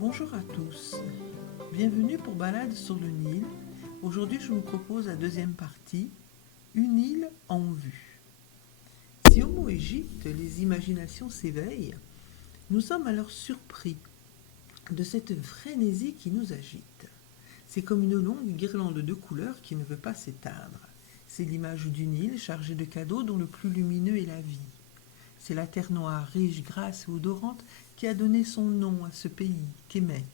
Bonjour à tous, bienvenue pour Balade sur le Nil. Aujourd'hui je vous propose la deuxième partie, une île en vue. Si au mot Égypte les imaginations s'éveillent, nous sommes alors surpris de cette frénésie qui nous agite. C'est comme une longue guirlande de couleurs qui ne veut pas s'éteindre. C'est l'image d'une île chargée de cadeaux dont le plus lumineux est la vie. C'est la terre noire, riche, grasse et odorante qui a donné son nom à ce pays, Kemet.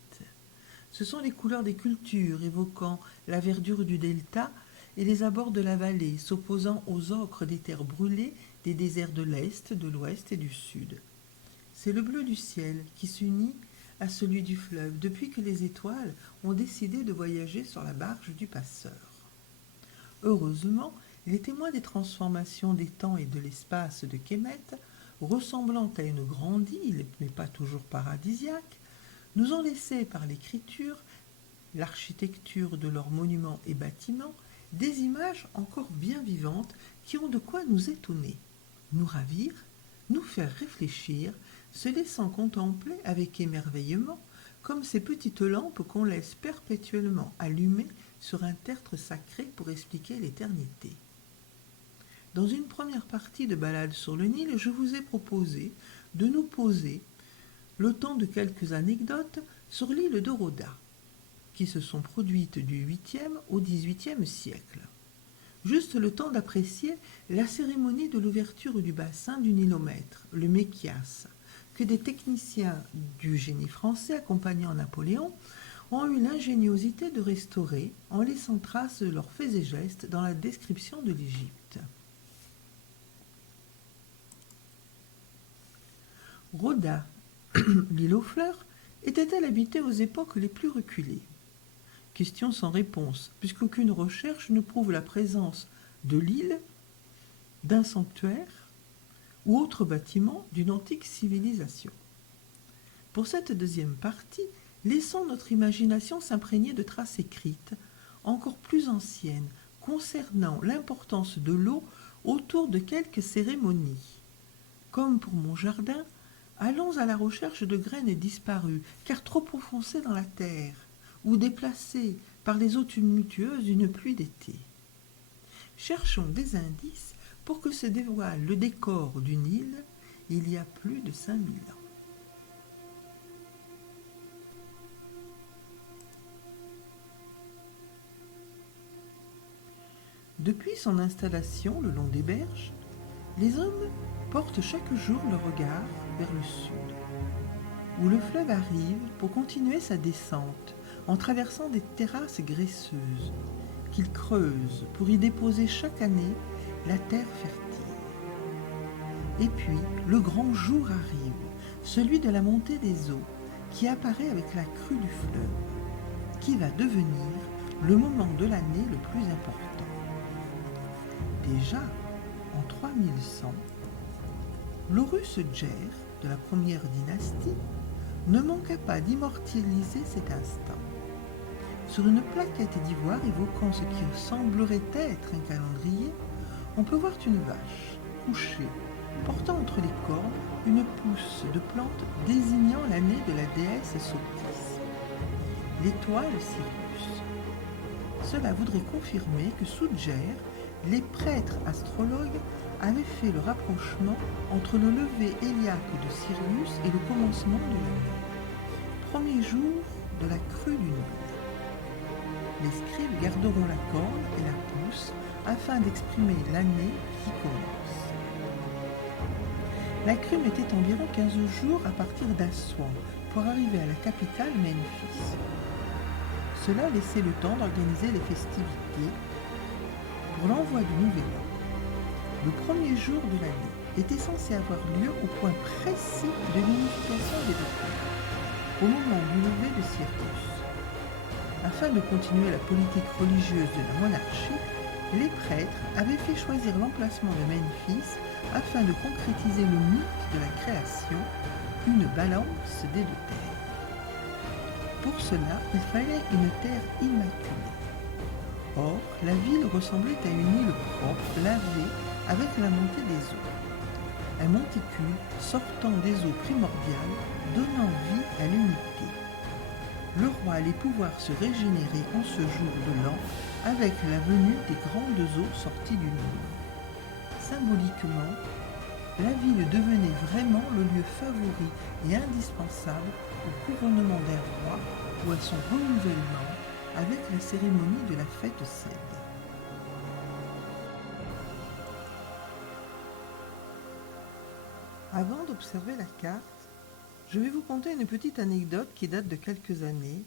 Ce sont les couleurs des cultures évoquant la verdure du delta et les abords de la vallée s'opposant aux ocres des terres brûlées des déserts de l'Est, de l'Ouest et du Sud. C'est le bleu du ciel qui s'unit à celui du fleuve depuis que les étoiles ont décidé de voyager sur la barge du passeur. Heureusement, les témoins des transformations des temps et de l'espace de Kemet, ressemblant à une grande île, mais pas toujours paradisiaque, nous ont laissé par l'écriture, l'architecture de leurs monuments et bâtiments, des images encore bien vivantes qui ont de quoi nous étonner, nous ravir, nous faire réfléchir, se laissant contempler avec émerveillement, comme ces petites lampes qu'on laisse perpétuellement allumées sur un tertre sacré pour expliquer l'éternité. Dans une première partie de Balade sur le Nil, je vous ai proposé de nous poser le temps de quelques anecdotes sur l'île de Roda, qui se sont produites du 8e au 18e siècle. Juste le temps d'apprécier la cérémonie de l'ouverture du bassin du Nilomètre, le Mékias, que des techniciens du génie français accompagnant Napoléon ont eu l'ingéniosité de restaurer en laissant trace de leurs faits et gestes dans la description de l'Égypte. Roda, l'île aux fleurs, était-elle habitée aux époques les plus reculées? Question sans réponse, puisqu'aucune recherche ne prouve la présence de l'île, d'un sanctuaire ou autre bâtiment d'une antique civilisation. Pour cette deuxième partie, laissons notre imagination s'imprégner de traces écrites, encore plus anciennes, concernant l'importance de l'eau autour de quelques cérémonies. Comme pour mon jardin, allons à la recherche de graines disparues, car trop enfoncées dans la terre, ou déplacées par les eaux tumultueuses d'une pluie d'été. Cherchons des indices pour que se dévoile le décor d'une île il y a plus de 5000 ans. Depuis son installation le long des berges, les hommes portent chaque jour le regard vers le sud, où le fleuve arrive pour continuer sa descente en traversant des terrasses graisseuses qu'il creuse pour y déposer chaque année la terre fertile. Et puis, le grand jour arrive, celui de la montée des eaux, qui apparaît avec la crue du fleuve, qui va devenir le moment de l'année le plus important. Déjà, en 3100, l'Horus Djer, de la première dynastie, ne manqua pas d'immortaliser cet instant. Sur une plaquette d'ivoire évoquant ce qui semblerait être un calendrier, on peut voir une vache couchée, portant entre les cornes une pousse de plante désignant l'année de la déesse Sotis, l'étoile Sirius. Cela voudrait confirmer que sous Djer, les prêtres astrologues avaient fait le rapprochement entre le lever héliaque de Sirius et le commencement de l'année, premier jour de la crue du Nil. Les scribes garderont la corne et la pousse afin d'exprimer l'année qui commence. La crue mettait environ 15 jours à partir d'Assouan pour arriver à la capitale Memphis. Cela laissait le temps d'organiser les festivités pour l'envoi du nouvel an. Le premier jour de l'année était censé avoir lieu au point précis de l'unification des deux peuples, au moment du lever de Sirius. Afin de continuer la politique religieuse de la monarchie, les prêtres avaient fait choisir l'emplacement de Memphis afin de concrétiser le mythe de la création, une balance des deux terres. Pour cela, il fallait une terre immaculée. Or, la ville ressemblait à une île propre, lavée avec la montée des eaux. Un monticule sortant des eaux primordiales, donnant vie à l'unité. le roi allait pouvoir se régénérer en ce jour de l'an avec la venue des grandes eaux sorties du Nil. Symboliquement, la ville devenait vraiment le lieu favori et indispensable au couronnement d'un roi ou à son renouvellement avec la cérémonie de la fête Cède. Avant d'observer la carte, je vais vous conter une petite anecdote qui date de quelques années,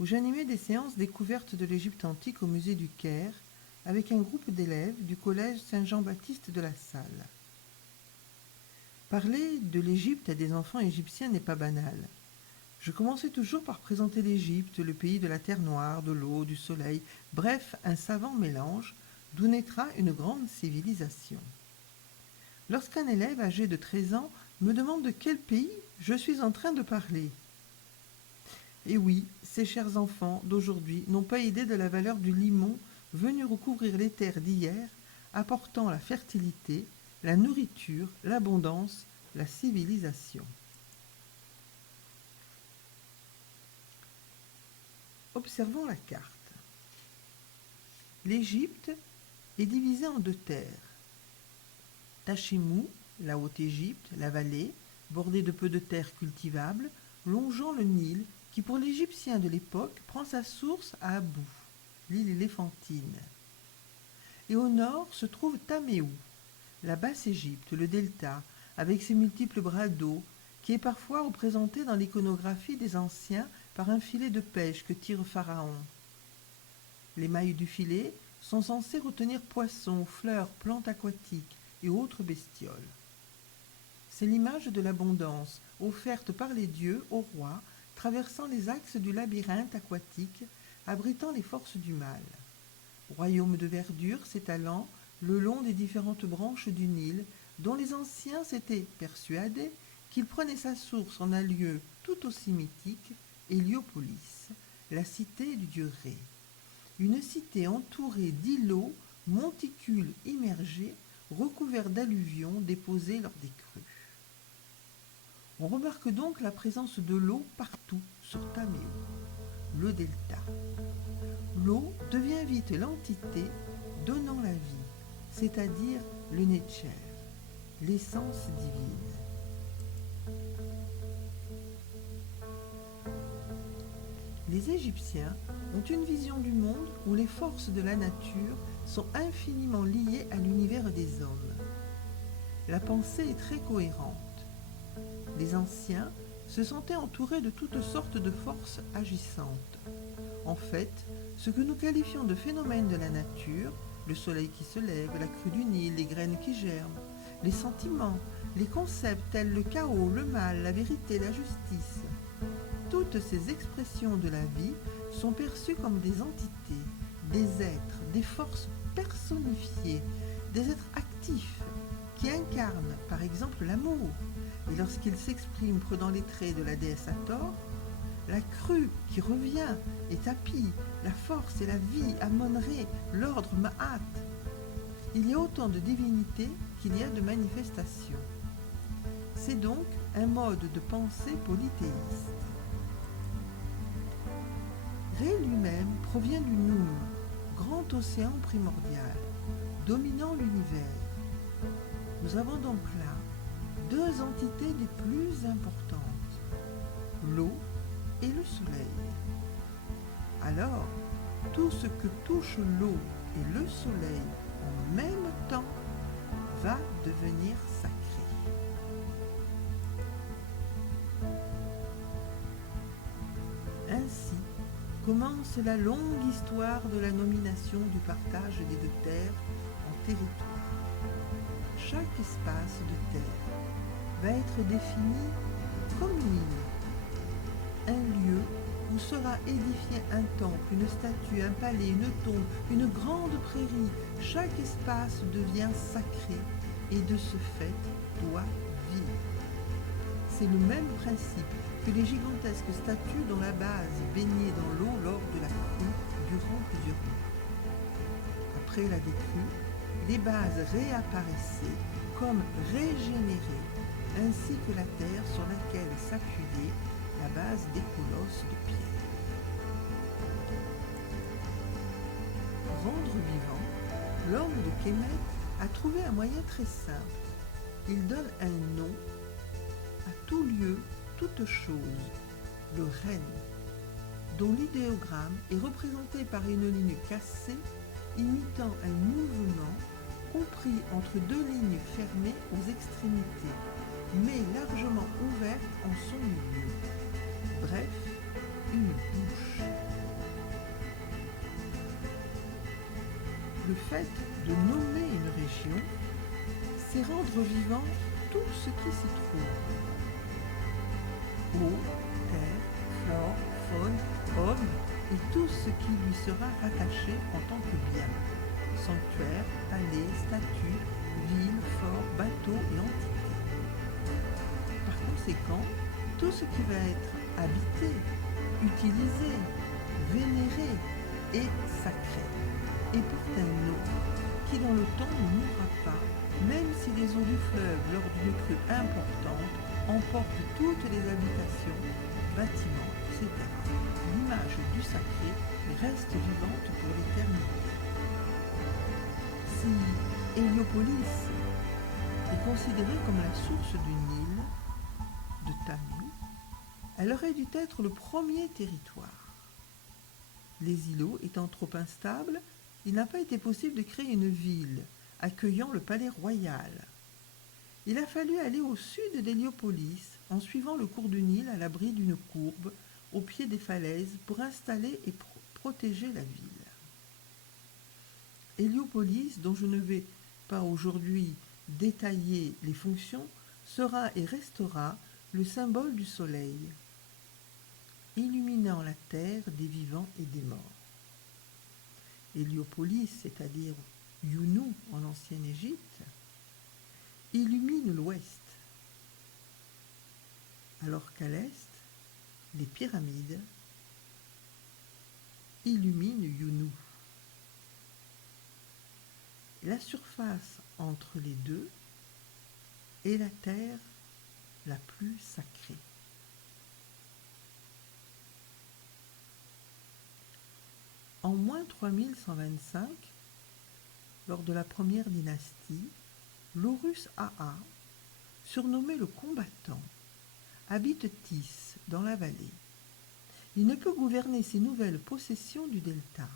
où j'animais des séances découvertes de l'Égypte antique au musée du Caire avec un groupe d'élèves du collège Saint-Jean-Baptiste de La Salle. Parler de l'Égypte à des enfants égyptiens n'est pas banal. Je commençais toujours par présenter l'Égypte, le pays de la terre noire, de l'eau, du soleil, bref, un savant mélange d'où naîtra une grande civilisation. Lorsqu'un élève âgé de 13 ans me demande de quel pays je suis en train de parler. Et oui, ces chers enfants d'aujourd'hui n'ont pas idée de la valeur du limon venu recouvrir les terres d'hier, apportant la fertilité, la nourriture, l'abondance, la civilisation. Observons la carte. L'Égypte est divisée en deux terres. Tachemou, la Haute-Égypte, la vallée, bordée de peu de terres cultivables, longeant le Nil, qui pour l'Égyptien de l'époque prend sa source à Abou, l'île éléphantine. Et au nord se trouve Taméou, la Basse-Égypte, le delta, avec ses multiples bras d'eau, qui est parfois représenté dans l'iconographie des anciens par un filet de pêche que tire Pharaon. Les mailles du filet sont censées retenir poissons, fleurs, plantes aquatiques et autres bestioles. C'est l'image de l'abondance offerte par les dieux au roi, traversant les axes du labyrinthe aquatique, abritant les forces du mal. Royaume de verdure s'étalant le long des différentes branches du Nil, dont les anciens s'étaient persuadés qu'il prenait sa source en un lieu tout aussi mythique, Héliopolis, la cité du dieu Ré. Une cité entourée d'îlots, monticules immergés, recouverts d'alluvions déposées lors des crues. On remarque donc la présence de l'eau partout sur Taméou, le delta. L'eau devient vite l'entité donnant la vie, c'est-à-dire le Netcher, l'essence divine. Les Égyptiens ont une vision du monde où les forces de la nature sont infiniment liées à l'univers des hommes. La pensée est très cohérente. Les anciens se sentaient entourés de toutes sortes de forces agissantes. En fait, ce que nous qualifions de phénomènes de la nature, le soleil qui se lève, la crue du Nil, les graines qui germent, les sentiments, les concepts tels le chaos, le mal, la vérité, la justice, toutes ces expressions de la vie sont perçues comme des entités, des êtres, des forces personnifiées, des êtres actifs qui incarnent par exemple l'amour. Et lorsqu'il s'exprime prenant les traits de la déesse Hathor, la crue qui revient et Tapi, la force et la vie, Amon-Ré, l'ordre Ma'at. Il y a autant de divinités qu'il y a de manifestations. C'est donc un mode de pensée polythéiste. Ré lui-même provient du Noum, grand océan primordial, dominant l'univers. Nous avons donc là deux entités les plus importantes, l'eau et le soleil. Alors, tout ce que touche l'eau et le soleil en même temps va devenir sacré. Ainsi commence la longue histoire de la nomination du partage des deux terres en territoire. Chaque espace de terre va être défini comme une île, un lieu où sera édifié un temple, une statue, un palais, une tombe, une grande prairie. Chaque espace devient sacré et de ce fait doit vivre. C'est le même principe que les gigantesques statues dont la base baignait dans l'eau lors de la crue durant plusieurs mois. Après la décrue, les bases réapparaissaient comme régénérées, ainsi que la terre sur laquelle s'appuyait la base des colosses de pierre. rendre vivant, l'homme de Kemet a trouvé un moyen très simple. Il donne un nom à tout lieu, toute chose, le Ren, dont l'idéogramme est représenté par une ligne cassée imitant un mouvement compris entre deux lignes fermées aux extrémités, mais largement ouvertes en son milieu. Bref, une bouche. Le fait de nommer une région, c'est rendre vivant tout ce qui s'y trouve. Eau, terre, flore, faune, homme et tout ce qui lui sera rattaché en tant que bien. Sanctuaire, palais, statue, ville, fort, bateau et entité. Par conséquent, tout ce qui va être habité, utilisé, vénéré est sacré et porte un nom qui dans le temps ne mourra pas, même si les eaux du fleuve lors d'une crue importante emportent toutes les habitations, bâtiments, etc. L'image du sacré reste vivante pour l'éternité. Si Héliopolis est considérée comme la source du Nil, de Tamu, elle aurait dû être le premier territoire. Les îlots étant trop instables, il n'a pas été possible de créer une ville accueillant le palais royal. Il a fallu aller au sud d'Héliopolis en suivant le cours du Nil à l'abri d'une courbe au pied des falaises pour installer et protéger la ville. Héliopolis, dont je ne vais pas aujourd'hui détailler les fonctions, sera et restera le symbole du soleil, illuminant la terre des vivants et des morts. Héliopolis, c'est-à-dire Younou en ancienne Égypte, illumine l'ouest, alors qu'à l'est, les pyramides illuminent Younou. La surface entre les deux est la terre la plus sacrée. En moins 3125, lors de la première dynastie, l'Horus Aa, surnommé le combattant, habite Tis, dans la vallée. Il ne peut gouverner ses nouvelles possessions du delta.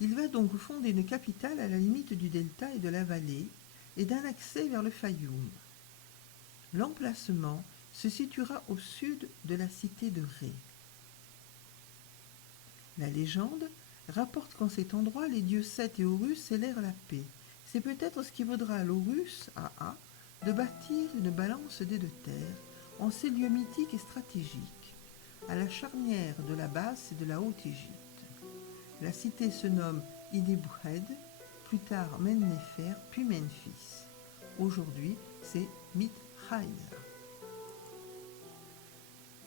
Il va donc fonder une capitale à la limite du delta et de la vallée et d'un accès vers le Fayoum. L'emplacement se situera au sud de la cité de Ré. La légende rapporte qu'en cet endroit, les dieux Seth et Horus scellèrent la paix. C'est peut-être ce qui vaudra à l'Horus Aa de bâtir une balance des deux terres en ces lieux mythiques et stratégiques, à la charnière de la Basse et de la Haute-Égypte. La cité se nomme Idébuhed, plus tard Mennefer, puis Memphis. Aujourd'hui, c'est Mithraïa.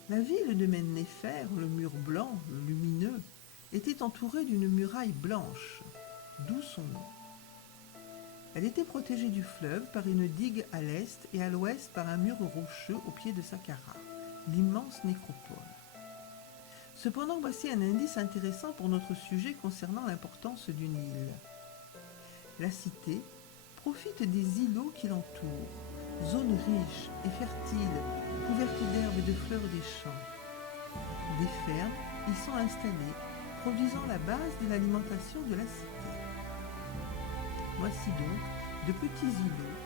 La ville de Mennefer, le mur blanc, le lumineux, était entourée d'une muraille blanche, d'où son nom. Elle était protégée du fleuve par une digue à l'est et à l'ouest par un mur rocheux au pied de Saqqara, l'immense nécropole. Cependant, voici un indice intéressant pour notre sujet concernant l'importance du Nil. La cité profite des îlots qui l'entourent, zone riche et fertile, couverte d'herbes et de fleurs des champs. Des fermes y sont installées, produisant la base de l'alimentation de la cité. Voici donc de petits îlots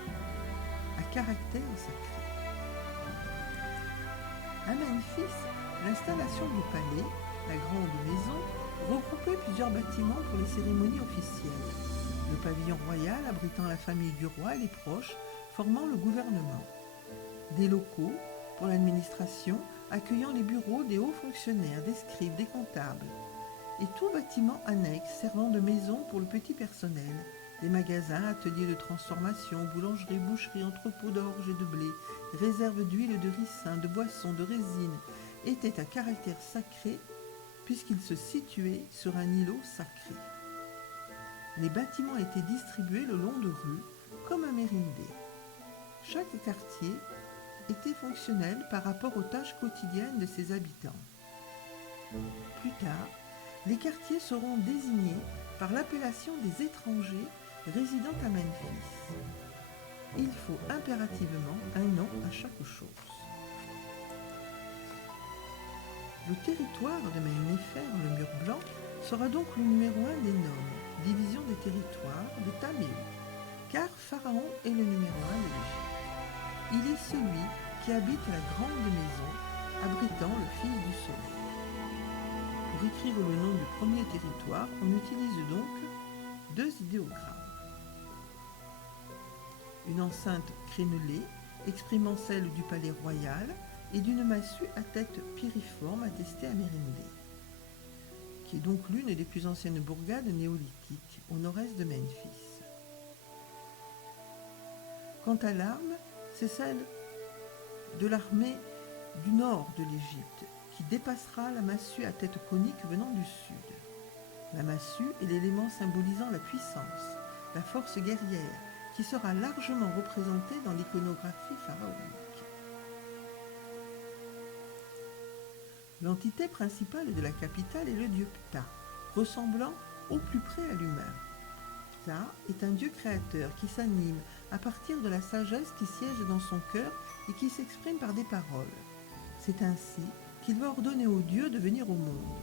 à caractère sacré. À Memphis, l'installation du palais, la grande maison, regroupait plusieurs bâtiments pour les cérémonies officielles. Le pavillon royal abritant la famille du roi et les proches, formant le gouvernement. Des locaux pour l'administration, accueillant les bureaux des hauts fonctionnaires, des scribes, des comptables. Et tout bâtiment annexe servant de maison pour le petit personnel. Des magasins, ateliers de transformation, boulangeries, boucheries, entrepôts d'orge et de blé, réserves d'huile et de ricin, de boissons, de résine, étaient à caractère sacré puisqu'ils se situaient sur un îlot sacré. Les bâtiments étaient distribués le long de rues, comme un mérindé. Chaque quartier était fonctionnel par rapport aux tâches quotidiennes de ses habitants. Plus tard, les quartiers seront désignés par l'appellation des étrangers résidant à Memphis. Il faut impérativement un nom à chaque chose. Le territoire de Ménéfer, le mur blanc, sera donc le numéro 1 des noms, division des territoires de Taméo, car Pharaon est le numéro 1 de l'Égypte. Il est celui qui habite la grande maison, abritant le fils du soleil. Pour écrire le nom du premier territoire, on utilise donc deux idéogrammes. Une enceinte crénelée, exprimant celle du palais royal, et d'une massue à tête piriforme attestée à Mérindé, qui est donc l'une des plus anciennes bourgades néolithiques au nord-est de Memphis. Quant à l'arme, c'est celle de l'armée du nord de l'Égypte, qui dépassera la massue à tête conique venant du sud. La massue est l'élément symbolisant la puissance, la force guerrière, qui sera largement représentée dans l'iconographie pharaonique. L'entité principale de la capitale est le dieu Ptah, ressemblant au plus près à l'humain. Ptah est un dieu créateur qui s'anime à partir de la sagesse qui siège dans son cœur et qui s'exprime par des paroles. C'est ainsi qu'il va ordonner aux dieux de venir au monde.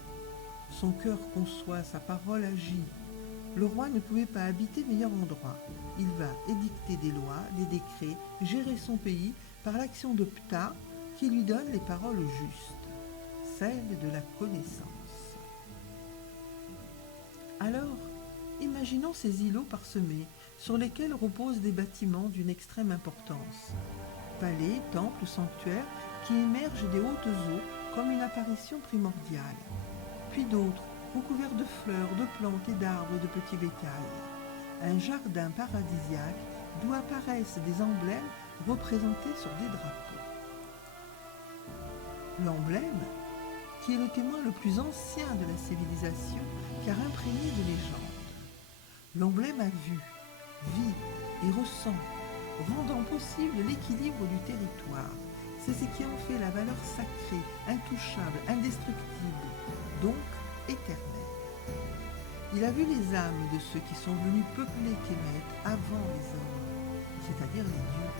Son cœur conçoit, sa parole agit. Le roi ne pouvait pas habiter meilleur endroit. Il va édicter des lois, des décrets, gérer son pays par l'action de Ptah qui lui donne les paroles justes, celles de la connaissance. Alors, imaginons ces îlots parsemés sur lesquels reposent des bâtiments d'une extrême importance. Palais, temples, sanctuaires qui émergent des hautes eaux comme une apparition primordiale. Puis d'autres, recouverts de fleurs, de plantes et d'arbres de petits bétail. Un jardin paradisiaque d'où apparaissent des emblèmes représentés sur des drapeaux. L'emblème, qui est le témoin le plus ancien de la civilisation, car imprégné de légendes. L'emblème a vu, vit et ressent, rendant possible l'équilibre du territoire. C'est ce qui en fait la valeur sacrée, intouchable, indestructible, donc éternelle. Il a vu les âmes de ceux qui sont venus peupler Kémet avant les hommes, c'est-à-dire les dieux.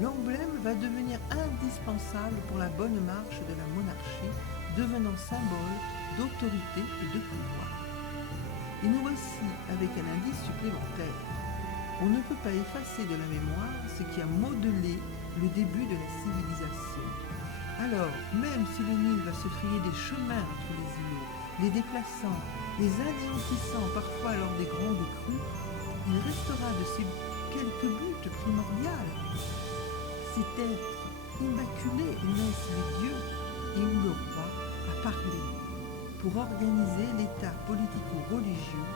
L'emblème va devenir indispensable pour la bonne marche de la monarchie, devenant symbole d'autorité et de pouvoir. Et nous voici avec un indice supplémentaire. On ne peut pas effacer de la mémoire ce qui a modelé le début de la civilisation. Alors, même si le Nil va se frayer des chemins entre les îlots, les déplaçant, les anéantissant parfois lors des grandes crues, il restera de ces quelques buts primordiales. Cet être immaculé où naissent les dieux et où le roi a parlé pour organiser l'état politico-religieux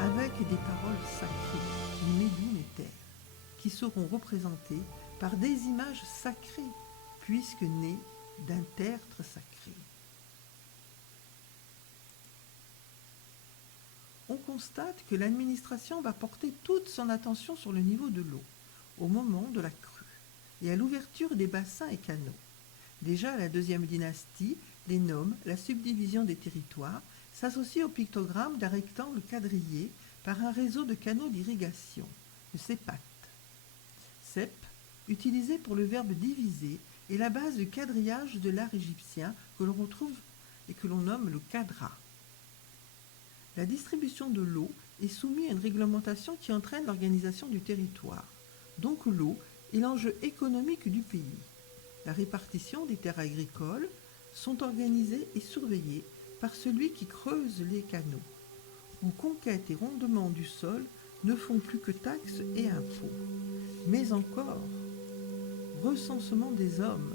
avec des paroles sacrées, les médounétaires, qui seront représentées par des images sacrées, puisque nées d'un tertre sacré. On constate que l'administration va porter toute son attention sur le niveau de l'eau, au moment de la crue, et à l'ouverture des bassins et canaux. Déjà à la deuxième dynastie, les noms, la subdivision des territoires, s'associent au pictogramme d'un rectangle quadrillé par un réseau de canaux d'irrigation, le sépat. Sep, utilisé pour le verbe diviser, est la base du quadrillage de l'art égyptien que l'on retrouve et que l'on nomme le cadra. La distribution de l'eau est soumise à une réglementation qui entraîne l'organisation du territoire. Donc l'eau est l'enjeu économique du pays. La répartition des terres agricoles sont organisées et surveillées par celui qui creuse les canaux, où conquête et rondement du sol ne font plus que taxes et impôts. Mais encore, recensement des hommes,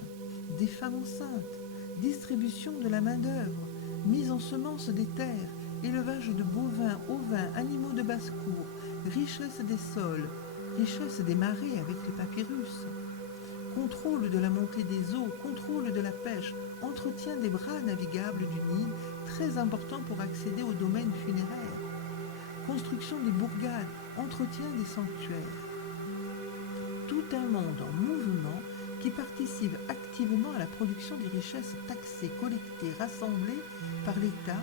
des femmes enceintes, distribution de la main-d'œuvre, mise en semence des terres, élevage de bovins, ovins, animaux de basse-cour, richesse des sols, richesse des marées avec les papyrus, contrôle de la montée des eaux, contrôle de la pêche, entretien des bras navigables du Nil, très important pour accéder au domaine funéraire, construction des bourgades, entretien des sanctuaires. Tout un monde en mouvement qui participe activement à la production des richesses taxées, collectées, rassemblées par l'État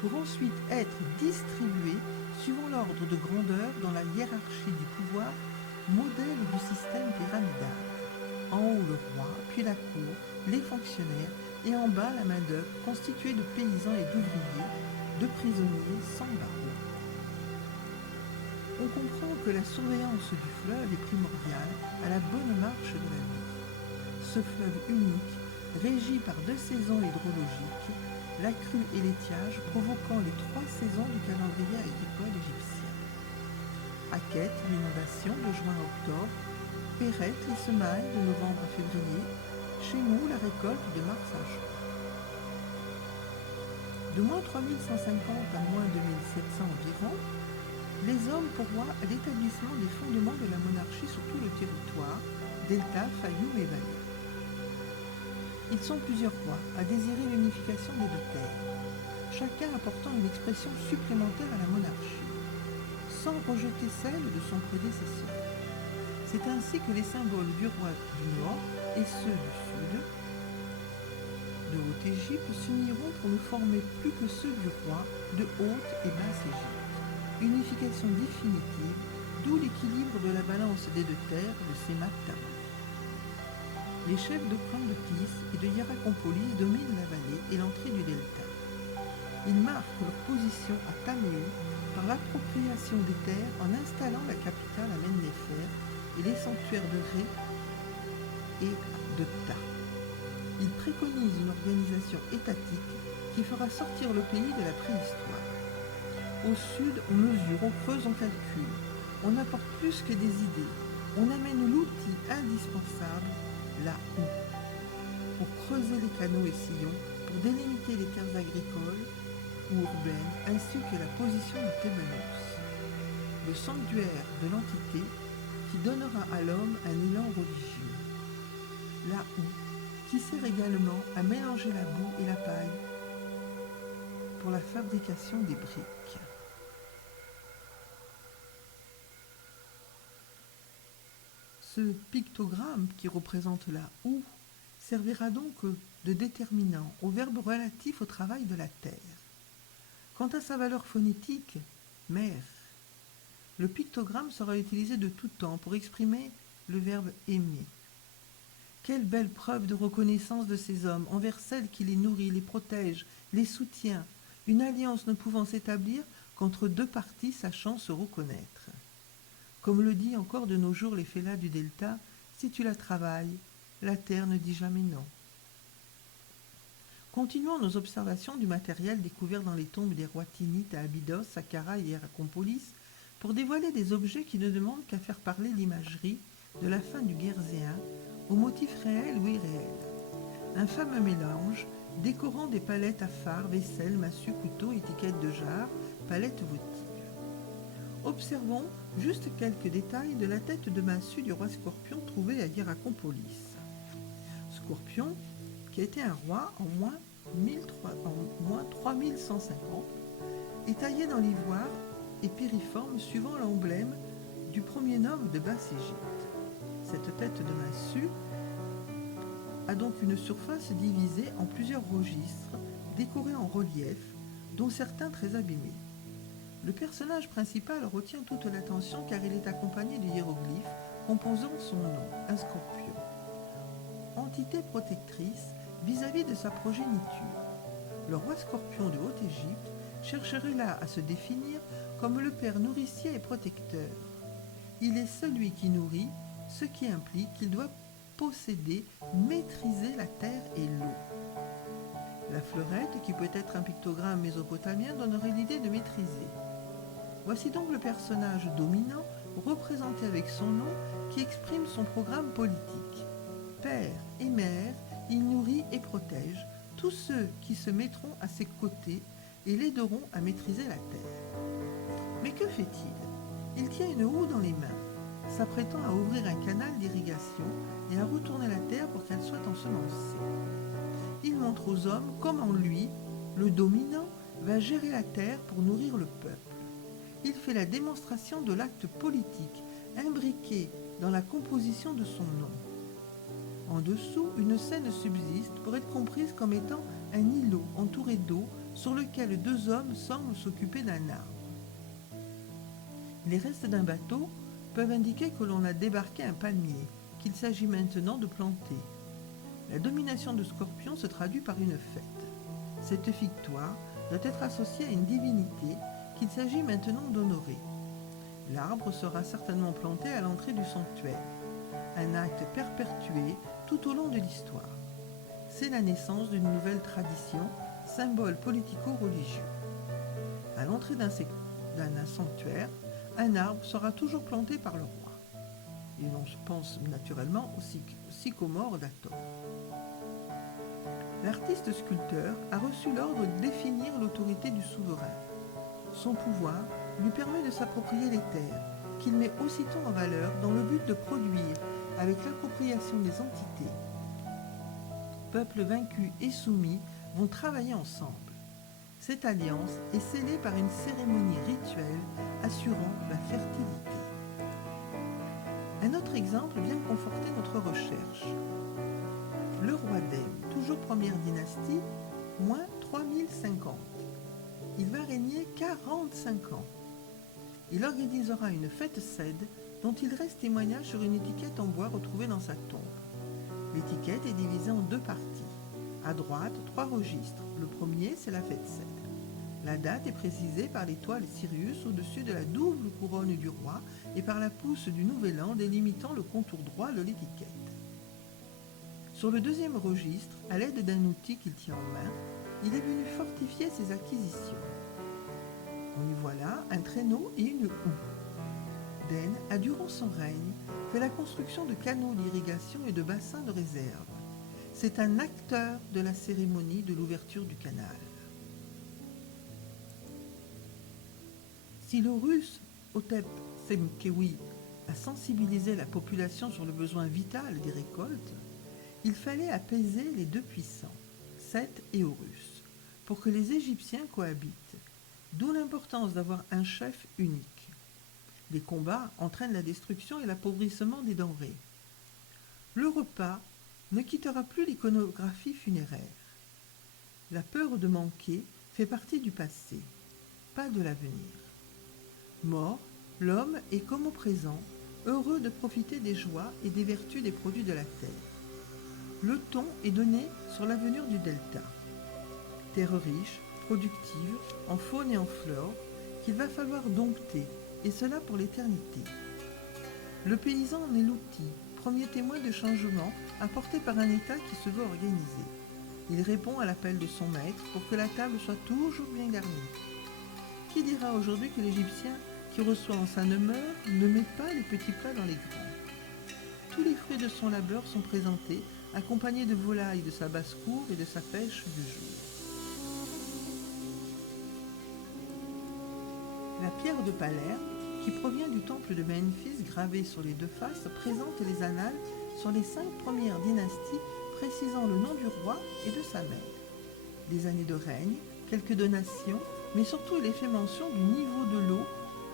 pour ensuite être distribués suivant l'ordre de grandeur dans la hiérarchie du pouvoir, modèle du système pyramidal. En haut le roi, puis la cour, les fonctionnaires, et en bas la main-d'œuvre constituée de paysans et d'ouvriers, de prisonniers sans barreaux. On comprend que la surveillance du fleuve est primordiale à la bonne marche de la vie. Ce fleuve unique, régi par 2 saisons hydrologiques, la crue et l'étiage provoquant les 3 saisons du calendrier agricole égyptien. Akhet, l'inondation de juin à octobre, Péret, les semailles de novembre à février, chez nous la récolte de mars à juin. De moins 3150 à moins 2700 environ, les hommes pourvoient à l'établissement des fondements de la monarchie sur tout le territoire, Delta, Fayoum et Vallée. Ils sont plusieurs rois à désirer l'unification des 2 terres, chacun apportant une expression supplémentaire à la monarchie, sans rejeter celle de son prédécesseur. C'est ainsi que les symboles du roi du Nord et ceux du Sud de Haute-Égypte s'uniront pour ne former plus que ceux du roi de Haute et Basse-Égypte. Unification définitive, d'où l'équilibre de la balance des 2 terres de ces matins. Les chefs de clan de Tis et de Hierakonpolis dominent la vallée et l'entrée du delta. Ils marquent leur position à Taméo par l'appropriation des terres en installant la capitale à Mennefer et les sanctuaires de Ré et de Ta. Ils préconisent une organisation étatique qui fera sortir le pays de la préhistoire. Au sud, on mesure, on creuse, on calcule. On apporte plus que des idées. On amène l'outil indispensable, la houe, pour creuser les canaux et sillons, pour délimiter les terres agricoles ou urbaines, ainsi que la position du Thémenos, le sanctuaire de l'Entité qui donnera à l'homme un élan religieux. La houe, qui sert également à mélanger la boue et la paille pour la fabrication des briques. Ce pictogramme qui représente la houe servira donc de déterminant au verbe relatif au travail de la terre. Quant à sa valeur phonétique, mer, le pictogramme sera utilisé de tout temps pour exprimer le verbe aimer. Quelle belle preuve de reconnaissance de ces hommes envers celle qui les nourrit, les protège, les soutient, une alliance ne pouvant s'établir qu'entre 2 parties sachant se reconnaître. Comme le dit encore de nos jours les fellahs du delta, si tu la travailles, la terre ne dit jamais non. Continuons nos observations du matériel découvert dans les tombes des rois Tinites à Abydos, Saqqara et Hierakonpolis pour dévoiler des objets qui ne demandent qu'à faire parler l'imagerie de la fin du Guérzéen aux motifs réels ou irréels. Un fameux mélange décorant des palettes à phare, vaisselle, massue, couteau, étiquettes de jarre, palettes votives. Observons juste quelques détails de la tête de massue du roi Scorpion trouvé à Hierakonpolis. Scorpion, qui a été un roi en moins 3150, est taillé dans l'ivoire et piriforme suivant l'emblème du premier noble de Basse-Égypte. Cette tête de massue a donc une surface divisée en plusieurs registres, décorés en relief, dont certains très abîmés. Le personnage principal retient toute l'attention car il est accompagné de hiéroglyphes composant son nom, un scorpion. Entité protectrice vis-à-vis de sa progéniture. Le roi Scorpion de Haute-Égypte chercherait là à se définir comme le père nourricier et protecteur. Il est celui qui nourrit, ce qui implique qu'il doit posséder, maîtriser la terre et l'eau. La fleurette, qui peut être un pictogramme mésopotamien, donnerait l'idée de maîtriser. Voici donc le personnage dominant, représenté avec son nom, qui exprime son programme politique. Père et mère, il nourrit et protège tous ceux qui se mettront à ses côtés et l'aideront à maîtriser la terre. Mais que fait-il? Il tient une houe dans les mains, s'apprêtant à ouvrir un canal d'irrigation et à retourner la terre pour qu'elle soit ensemencée. Il montre aux hommes comment lui, le dominant, va gérer la terre pour nourrir le peuple. Il fait la démonstration de l'acte politique imbriqué dans la composition de son nom. En dessous, une scène subsiste pour être comprise comme étant un îlot entouré d'eau sur lequel deux hommes semblent s'occuper d'un arbre. Les restes d'un bateau peuvent indiquer que l'on a débarqué un palmier, qu'il s'agit maintenant de planter. La domination de Scorpion se traduit par une fête. Cette victoire doit être associée à une divinité qu'il s'agit maintenant d'honorer. L'arbre sera certainement planté à l'entrée du sanctuaire, un acte perpétué tout au long de l'histoire. C'est la naissance d'une nouvelle tradition, symbole politico-religieux. À l'entrée d'un sanctuaire, un arbre sera toujours planté par le roi. Et l'on pense naturellement au sycomore d'Hathor. L'artiste sculpteur a reçu l'ordre de définir l'autorité du souverain. Son pouvoir lui permet de s'approprier les terres, qu'il met aussitôt en valeur dans le but de produire, avec l'appropriation des entités. Peuples vaincus et soumis vont travailler ensemble. Cette alliance est scellée par une cérémonie rituelle assurant la fertilité. Un autre exemple vient conforter notre recherche. Le roi d'Em, toujours première dynastie, moins 3050. Il va régner 45 ans. Il organisera une fête Cède dont il reste témoignage sur une étiquette en bois retrouvée dans sa tombe. L'étiquette est divisée en deux parties. À droite, 3 registres. Le premier, c'est la fête Cède. La date est précisée par l'étoile Sirius au-dessus de la double couronne du roi et par la pousse du nouvel an délimitant le contour droit de l'étiquette. Sur le deuxième registre, à l'aide d'un outil qu'il tient en main, il est venu fortifier ses acquisitions. On y voit là un traîneau et une houe. Den a, durant son règne, fait la construction de canaux d'irrigation et de bassins de réserve. C'est un acteur de la cérémonie de l'ouverture du canal. Si le russe Hotep Semkewi a sensibilisé la population sur le besoin vital des récoltes, il fallait apaiser les deux puissants, Seth et Horus, pour que les Égyptiens cohabitent, d'où l'importance d'avoir un chef unique. Les combats entraînent la destruction et l'appauvrissement des denrées. Le repas ne quittera plus l'iconographie funéraire. La peur de manquer fait partie du passé, pas de l'avenir. Mort, l'homme est comme au présent, heureux de profiter des joies et des vertus des produits de la terre. Le ton est donné sur l'avenir du delta. Terre riche, productive, en faune et en flore, qu'il va falloir dompter, et cela pour l'éternité. Le paysan en est l'outil, premier témoin de changement apporté par un État qui se veut organisé. Il répond à l'appel de son maître pour que la table soit toujours bien garnie. Qui dira aujourd'hui que l'Égyptien qui reçoit en sa demeure ne met pas les petits plats dans les grands? Tous les fruits de son labeur sont présentés, accompagnés de volailles de sa basse-cour et de sa pêche du jour. La pierre de Palerme, qui provient du temple de Memphis gravée sur les deux faces, présente les annales sur les 5 premières dynasties précisant le nom du roi et de sa mère. Des années de règne, quelques donations, mais surtout il est fait mention du niveau de l'eau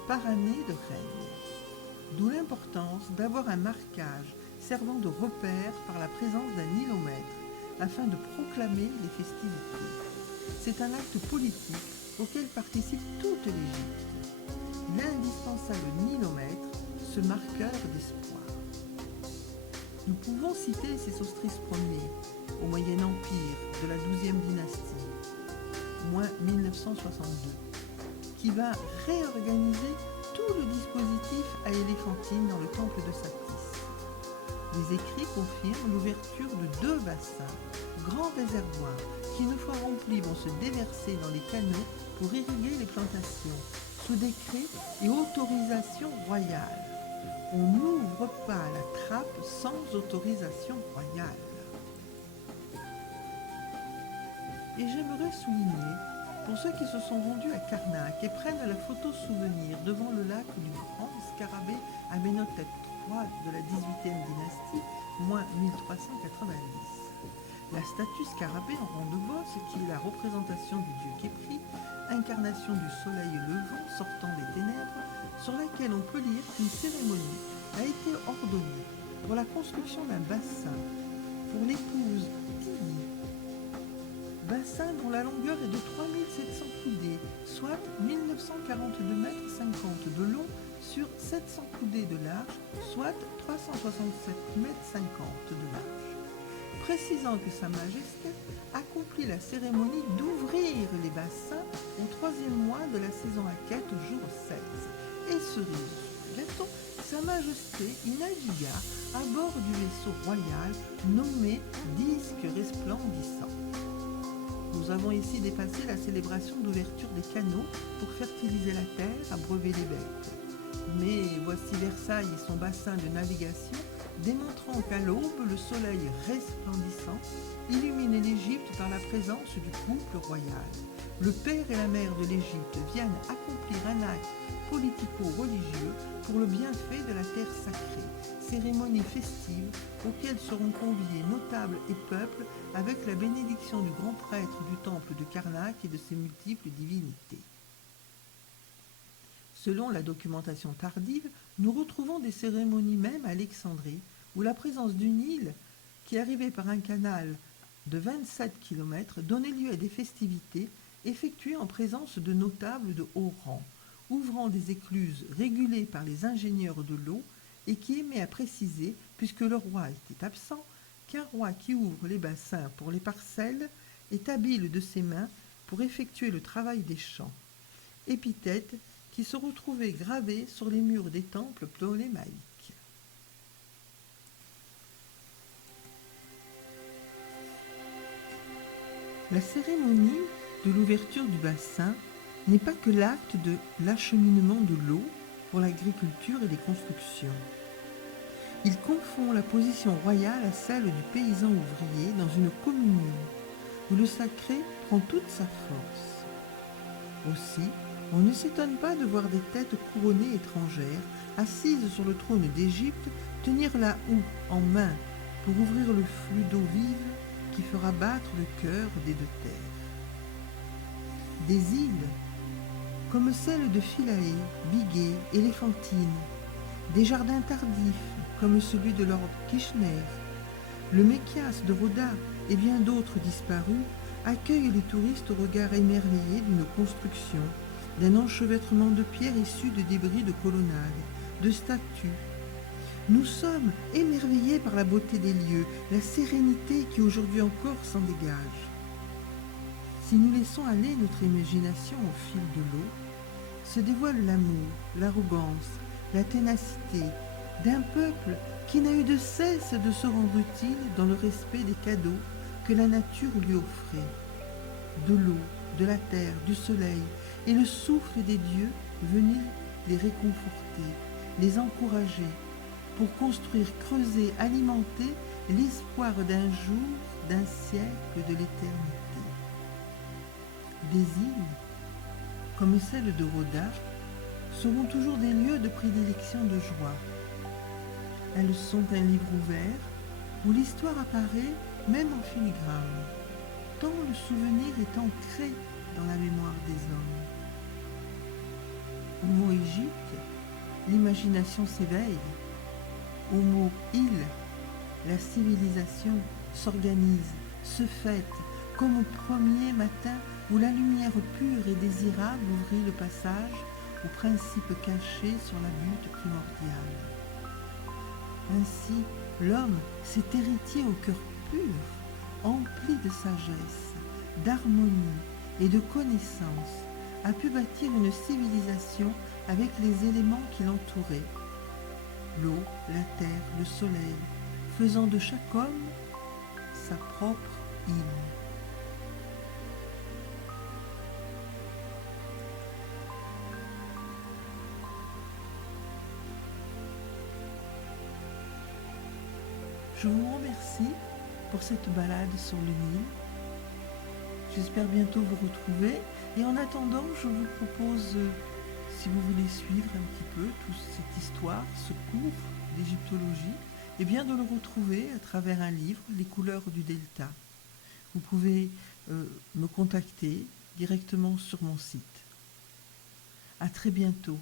par année de règne. D'où l'importance d'avoir un marquage servant de repère par la présence d'un nilomètre afin de proclamer les festivités. C'est un acte politique auquel participe toute l'Égypte. L'indispensable nilomètre, ce marqueur d'espoir. Nous pouvons citer Sésostris Ier, au Moyen Empire de la 12e dynastie, moins 1962, qui va réorganiser tout le dispositif à Éléphantine dans le temple de Satis. Les écrits confirment l'ouverture de 2 bassins, grands réservoirs, qui une fois remplis vont se déverser dans les canaux pour irriguer les plantations, sous décret et autorisation royale. On n'ouvre pas la trappe sans autorisation royale. Et j'aimerais souligner, pour ceux qui se sont rendus à Karnak et prennent la photo souvenir devant le lac du grand scarabée Amenhotep III de la 18e dynastie, moins 1390. La statue scarabée en rang de bosse, qui est la représentation du dieu Khépri, incarnation du soleil levant sortant des ténèbres, sur laquelle on peut lire qu'une cérémonie a été ordonnée pour la construction d'un bassin pour l'épouse Tiye. bassin dont la longueur est de 3700 coudées, soit 1942 mètres 50 de long sur 700 coudées de large, soit 367 mètres 50 de large. Précisant que Sa Majesté accomplit la cérémonie d'ouvrir les bassins au 3e mois de la saison à quête au jour 16. Et cerise sur le gâteau, Sa Majesté y navigua à bord du vaisseau royal nommé Disque resplendissant. Nous avons ici dépassé la célébration d'ouverture des canaux pour fertiliser la terre, abreuver les bêtes. Mais voici Versailles et son bassin de navigation, démontrant qu'à l'aube, le soleil resplendissant illumine l'Égypte par la présence du couple royal. Le père et la mère de l'Égypte viennent accomplir un acte politico-religieux pour le bienfait de la terre sacrée, cérémonie festive auxquelles seront conviés notables et peuples avec la bénédiction du grand prêtre du temple de Karnak et de ses multiples divinités. Selon la documentation tardive, nous retrouvons des cérémonies même à Alexandrie, où la présence d'une île qui arrivait par un canal de 27 km donnait lieu à des festivités effectuées en présence de notables de haut rang, ouvrant des écluses régulées par les ingénieurs de l'eau et qui aimaient à préciser, puisque le roi était absent, qu'un roi qui ouvre les bassins pour les parcelles est habile de ses mains pour effectuer le travail des champs. Épithète qui se retrouvait gravée sur les murs des temples ptolémaïques. La cérémonie de l'ouverture du bassin n'est pas que l'acte de l'acheminement de l'eau pour l'agriculture et les constructions. Il confond la position royale à celle du paysan ouvrier dans une communion où le sacré prend toute sa force. Aussi, on ne s'étonne pas de voir des têtes couronnées étrangères, assises sur le trône d'Égypte, tenir la houe en main pour ouvrir le flux d'eau vive qui fera battre le cœur des deux terres. Des îles, comme celles de Philae, Bigé, Éléphantine, des jardins tardifs, comme celui de Lord Kitchener, le Méchias de Rhoda et bien d'autres disparus, accueillent les touristes au regard émerveillé d'une construction, d'un enchevêtrement de pierres issues de débris de colonnades, de statues. Nous sommes émerveillés par la beauté des lieux, la sérénité qui aujourd'hui encore s'en dégage. Si nous laissons aller notre imagination au fil de l'eau, se dévoile l'amour, l'arrogance, la ténacité d'un peuple qui n'a eu de cesse de se rendre utile dans le respect des cadeaux que la nature lui offrait. De l'eau, de la terre, du soleil, et le souffle des dieux venait les réconforter, les encourager, pour construire, creuser, alimenter l'espoir d'un jour, d'un siècle, de l'éternité. Des îles, comme celle de Rhoda, seront toujours des lieux de prédilection de joie. Elles sont un livre ouvert où l'histoire apparaît même en filigrane, tant le souvenir est ancré dans la mémoire des hommes. Au mot Égypte, l'imagination s'éveille. Au mot île, la civilisation s'organise, se fête, comme au premier matin où la lumière pure et désirable ouvrit le passage aux principes cachés sur la butte primordiale. Ainsi, l'homme, cet héritier au cœur pur, empli de sagesse, d'harmonie et de connaissance, a pu bâtir une civilisation avec les éléments qui l'entouraient, l'eau, la terre, le soleil, faisant de chaque homme sa propre île. Je vous remercie pour cette balade sur le Nil. J'espère bientôt vous retrouver. Et en attendant, je vous propose, si vous voulez suivre un petit peu toute cette histoire, ce cours d'égyptologie, et bien de le retrouver à travers un livre, Les couleurs du Delta. Vous pouvez me contacter directement sur mon site. À très bientôt.